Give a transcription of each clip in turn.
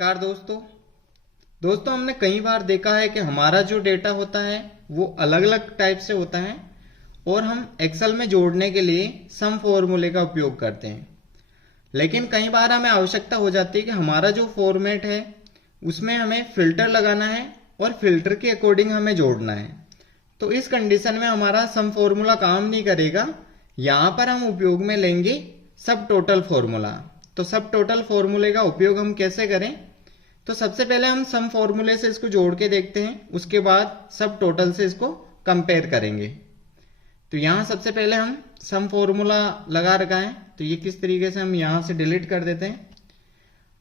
नमस्कार दोस्तों हमने कई बार देखा है कि हमारा जो डेटा होता है वो अलग अलग टाइप से होता है और हम एक्सेल में जोड़ने के लिए सम फॉर्मूले का उपयोग करते हैं। लेकिन कई बार हमें आवश्यकता हो जाती है कि हमारा जो फॉर्मेट है उसमें हमें फिल्टर लगाना है और फिल्टर के अकॉर्डिंग हमें जोड़ना है। तो इस कंडीशन में हमारा सम फॉर्मूला काम नहीं करेगा। यहाँ पर हम उपयोग में लेंगे सब टोटल फॉर्मूला। तो सब टोटल फॉर्मूले का उपयोग हम कैसे करें? तो सबसे पहले हम सम फॉर्मूले से इसको जोड़ के देखते हैं, उसके बाद सब टोटल से इसको कंपेयर करेंगे। तो यहाँ सबसे पहले हम सम फॉर्मूला लगा रखा है, तो ये किस तरीके से हम यहाँ से डिलीट कर देते हैं।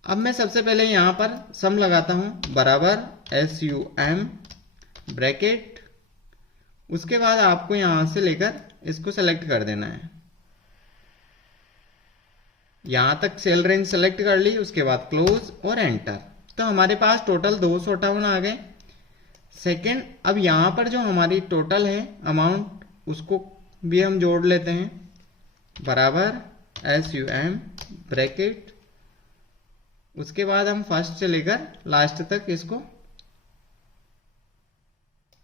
अब मैं सबसे पहले यहाँ पर सम लगाता हूँ बराबर SUM ब्रैकेट, उसके बाद आपको यहाँ से लेकर इसको सेलेक्ट कर देना है। यहां तक सेल रेंज सेलेक्ट कर ली, उसके बाद क्लोज और एंटर। तो हमारे पास टोटल 258 आ गए। सेकंड, अब यहां पर जो हमारी टोटल है अमाउंट उसको भी हम जोड़ लेते हैं बराबर SUM ब्रैकेट, उसके बाद हम फर्स्ट से लेकर लास्ट तक इसको,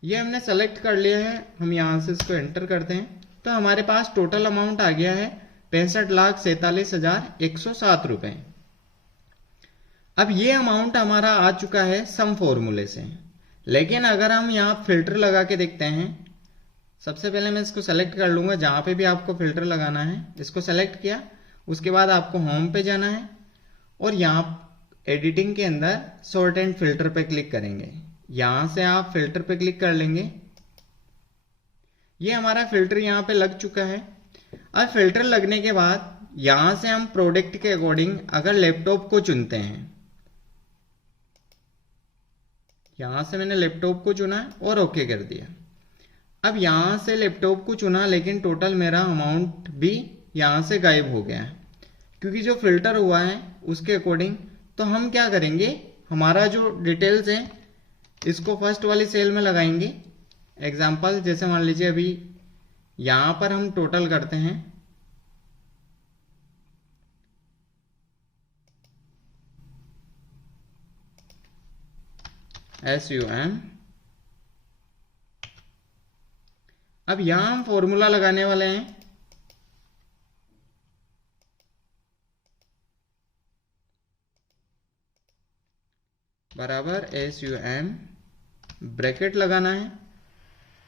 ये हमने सेलेक्ट कर लिया है, हम यहां से इसको एंटर करते हैं। तो हमारे पास टोटल अमाउंट आ गया है 65,47,107 रुपए। अब ये अमाउंट हमारा आ चुका है सम फॉर्मूले से। लेकिन अगर हम यहाँ फिल्टर लगा के देखते हैं, सबसे पहले मैं इसको सेलेक्ट कर लूंगा, जहां पे भी आपको फिल्टर लगाना है इसको सेलेक्ट किया, उसके बाद आपको होम पे जाना है और यहाँ एडिटिंग के अंदर सॉर्ट एंड फिल्टर पे क्लिक करेंगे। यहां से आप फिल्टर पे क्लिक कर लेंगे। ये हमारा फिल्टर यहाँ पे लग चुका है। अब फिल्टर लगने के बाद यहां से हम प्रोडक्ट के अकॉर्डिंग अगर लैपटॉप को चुनते हैं, यहां से मैंने लैपटॉप को चुना और ओके कर दिया। अब यहां से लैपटॉप को चुना, लेकिन टोटल मेरा अमाउंट भी यहां से गायब हो गया है क्योंकि जो फिल्टर हुआ है उसके अकॉर्डिंग। तो हम क्या करेंगे, हमारा जो डिटेल्स है इसको फर्स्ट वाली सेल में लगाएंगे। एग्जाम्पल जैसे मान लीजिए अभी यहां पर हम टोटल करते हैं SUM। अब यहां हम फॉर्मूला लगाने वाले हैं बराबर SUM ब्रैकेट लगाना है।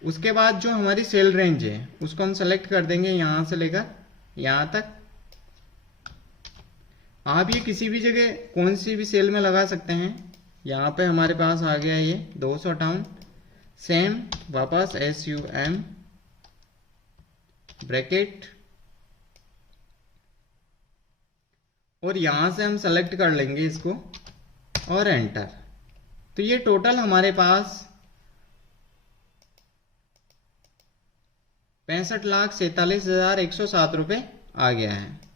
उसके बाद जो हमारी सेल रेंज है उसको हम सेलेक्ट कर देंगे, यहां से लेकर यहां तक। आप ये किसी भी जगह कौन सी भी सेल में लगा सकते हैं। यहां पे हमारे पास आ गया ये 258। सेम वापस SUM ब्रैकेट और यहां से हम सेलेक्ट कर लेंगे इसको और एंटर। तो ये टोटल हमारे पास 65,47,107 रुपए आ गया है।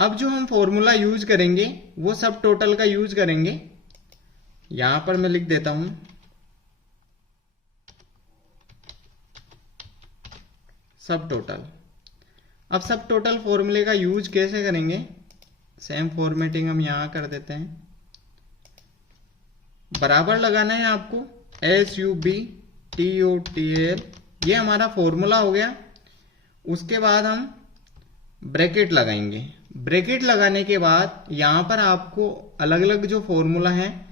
अब जो हम फॉर्मूला यूज करेंगे वो सब टोटल का यूज करेंगे। यहां पर मैं लिख देता हूं सब टोटल। अब सब टोटल फॉर्मूले का यूज कैसे करेंगे, सेम फॉर्मेटिंग हम यहां कर देते हैं। बराबर लगाना है आपको SUBTOTAL, ये हमारा फॉर्मूला हो गया। उसके बाद हम ब्रैकेट लगाएंगे। ब्रैकेट लगाने के बाद यहां पर आपको अलग अलग जो फॉर्मूला है,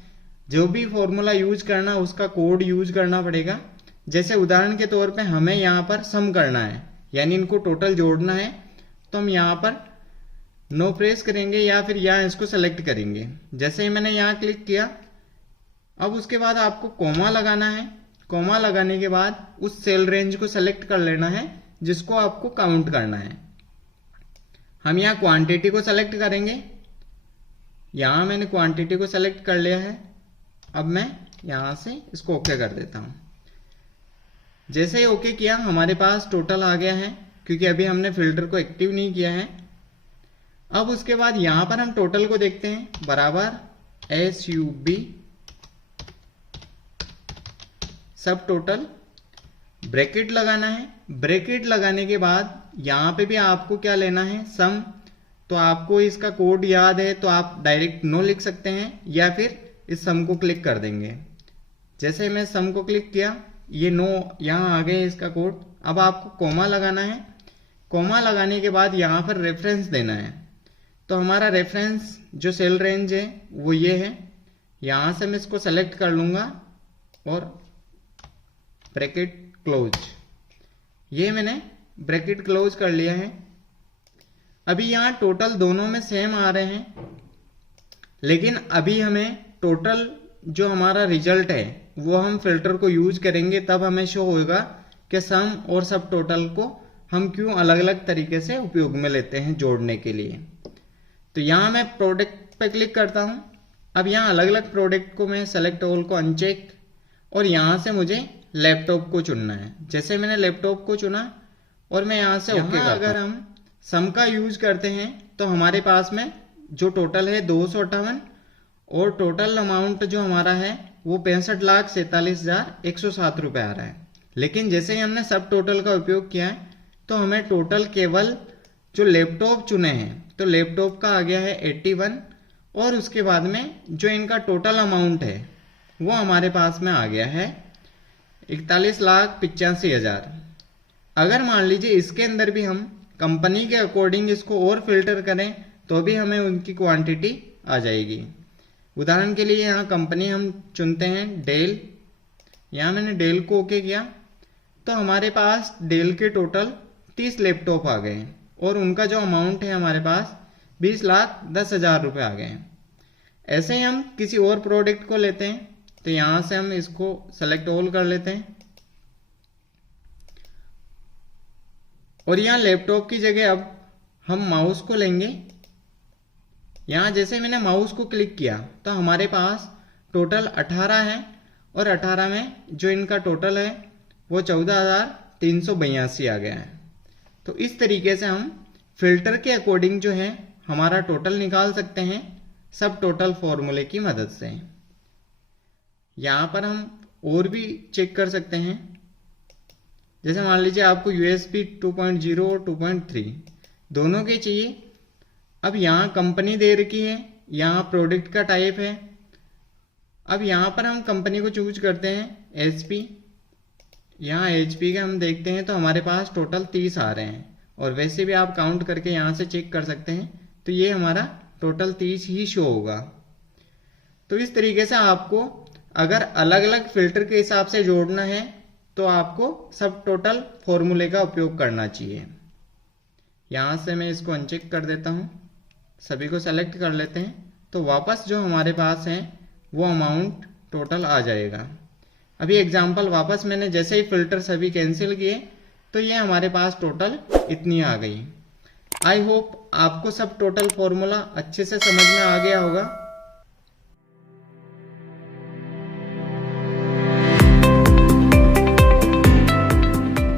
जो भी फॉर्मूला यूज करना उसका कोड यूज करना पड़ेगा। जैसे उदाहरण के तौर पे हमें यहां पर सम करना है, यानी इनको टोटल जोड़ना है, तो हम यहां पर नो प्रेस करेंगे या फिर यहां इसको सेलेक्ट करेंगे। जैसे ही मैंने यहां क्लिक किया, अब उसके बाद आपको कोमा लगाना है। कोमा लगाने के बाद उस सेल रेंज को सेलेक्ट कर लेना है जिसको आपको काउंट करना है। हम यहां क्वांटिटी को सेलेक्ट करेंगे। यहां मैंने क्वांटिटी को सेलेक्ट कर लिया है। अब मैं यहां से इसको ओके कर देता हूं। जैसे ही ओके किया, हमारे पास टोटल आ गया है क्योंकि अभी हमने फिल्टर को एक्टिव नहीं किया है। अब उसके बाद यहां पर हम टोटल को देखते हैं बराबर SUB सब टोटल। ब्रैकेट लगाना है। ब्रैकेट लगाने के बाद यहाँ पे भी आपको क्या लेना है, सम। तो आपको इसका कोड याद है तो आप डायरेक्ट नो लिख सकते हैं या फिर इस सम को क्लिक कर देंगे। जैसे मैं सम को क्लिक किया, ये नो यहाँ आ गए इसका कोड। अब आपको कोमा लगाना है। कोमा लगाने के बाद यहाँ पर रेफरेंस देना है। तो हमारा रेफरेंस जो सेल रेंज है वो ये है। यहाँ से मैं इसको सेलेक्ट कर लूँगा और ब्रैकेट क्लोज। ये मैंने ब्रैकेट क्लोज कर लिया है। अभी यहाँ टोटल दोनों में सेम आ रहे हैं, लेकिन अभी हमें टोटल जो हमारा रिजल्ट है वो हम फिल्टर को यूज करेंगे, तब हमें शो होगा कि सम और सब टोटल को हम क्यों अलग अलग तरीके से उपयोग में लेते हैं जोड़ने के लिए। तो यहाँ मैं प्रोडक्ट पे क्लिक करता हूँ। अब यहाँ अलग अलग प्रोडक्ट को मैं सेलेक्ट ऑल को अनचेक, और यहाँ से मुझे लैपटॉप को चुनना है। जैसे मैंने लैपटॉप को चुना और मैं यहाँ से ओके करता हूँ। अगर हम सम का यूज करते हैं तो हमारे पास में जो टोटल है 258 और टोटल अमाउंट जो हमारा है वो 65,47,107 रुपये आ रहा है। लेकिन जैसे ही हमने सब टोटल का उपयोग किया है तो हमें टोटल केवल जो लैपटॉप चुने हैं तो लैपटॉप का आ गया है 81, और उसके बाद में जो इनका टोटल अमाउंट है वो हमारे पास में आ गया है 41,85,000। अगर मान लीजिए इसके अंदर भी हम कंपनी के अकॉर्डिंग इसको और फिल्टर करें तो भी हमें उनकी क्वांटिटी आ जाएगी। उदाहरण के लिए यहाँ कंपनी हम चुनते हैं डेल। यहाँ मैंने डेल को ओके किया तो हमारे पास डेल के टोटल 30 लैपटॉप आ गए और उनका जो अमाउंट है हमारे पास 20,10,000 रुपये आ गए हैं। ऐसे ही हम किसी और प्रोडक्ट को लेते हैं तो यहाँ से हम इसको सेलेक्ट ऑल कर लेते हैं और यहाँ लैपटॉप की जगह अब हम माउस को लेंगे। यहाँ जैसे मैंने माउस को क्लिक किया तो हमारे पास टोटल 18 है और 18 में जो इनका टोटल है वो 14,382 आ गया है। तो इस तरीके से हम फिल्टर के अकॉर्डिंग जो है हमारा टोटल निकाल सकते हैं सब टोटल फॉर्मूले की मदद से। यहाँ पर हम और भी चेक कर सकते हैं। जैसे मान लीजिए आपको USB 2.0 और 2.3 दोनों के चाहिए। अब यहाँ कंपनी दे रखी है, यहाँ प्रोडक्ट का टाइप है। अब यहाँ पर हम कंपनी को चूज करते हैं HP। यहाँ HP के हम देखते हैं तो हमारे पास टोटल 30 आ रहे हैं, और वैसे भी आप काउंट करके यहाँ से चेक कर सकते हैं तो ये हमारा टोटल 30 ही शो होगा। तो इस तरीके से आपको अगर अलग अलग फिल्टर के हिसाब से जोड़ना है तो आपको सब टोटल फॉर्मूले का उपयोग करना चाहिए। यहाँ से मैं इसको अनचेक कर देता हूँ, सभी को सेलेक्ट कर लेते हैं तो वापस जो हमारे पास है वो अमाउंट टोटल आ जाएगा। अभी एग्जाम्पल वापस मैंने जैसे ही फिल्टर सभी कैंसिल किए तो ये हमारे पास टोटल इतनी आ गई। आई होप आपको सब टोटल फॉर्मूला अच्छे से समझ में आ गया होगा।